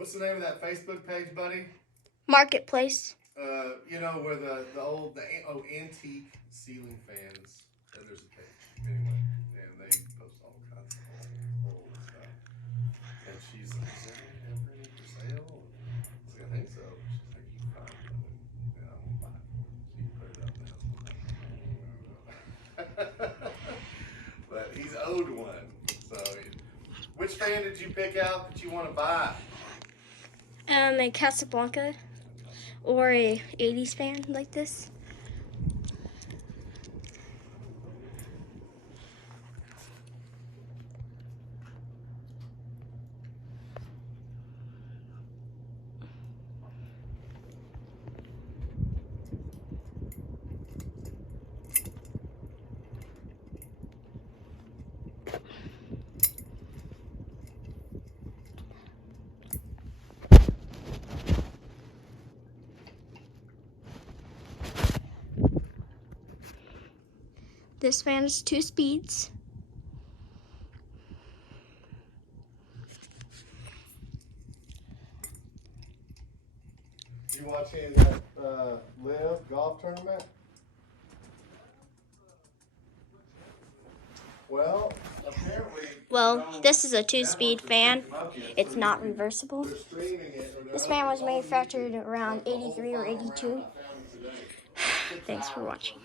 What's the name of that Facebook page, buddy? Marketplace. You know where the antique ceiling fans. There's a page anyway, and they post all kinds of old stuff. And she's like, "Is there any for sale?" I was like, "I think so." She's like, "You find them, and I'm gonna buy it." So you put it up now. But he's owed one. So, which fan did you pick out that you want to buy? A Casablanca or a 80s fan like this. This fan is 2 speeds. You watching that live golf tournament? Well, apparently. This is a 2-speed fan. It's not reversible. This fan was manufactured around 83 or 82. Thanks for watching.